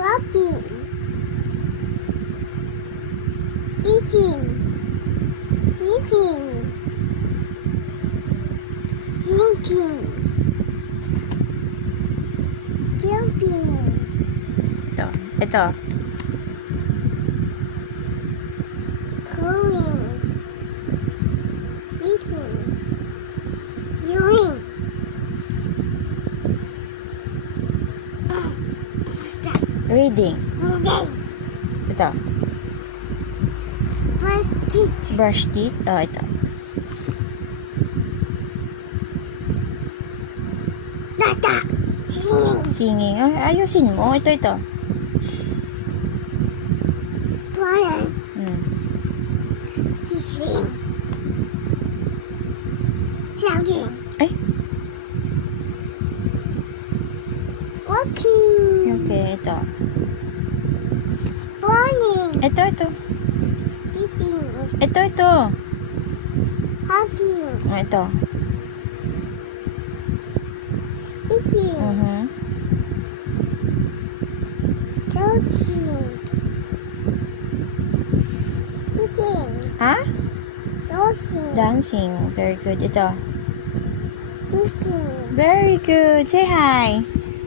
Walking. Eating. Eating. Drinking. Jumping. Ito. Going. Eating. Doing. Reading. Reading. Ito. Brush teeth. Brush teeth. Oh, ito. Tata. Singing. Singing. Ayusin mo. Ito. Brian. Singing. Shouting. Ay. Walking. Okay, ito. Spawning. Ito. Skipping. Ito. Hugging. Ito. Sleeping. Joking. Kicking. Ha? Dosing. Dancing. Very good. Ito. Kicking. Very good. Say hi.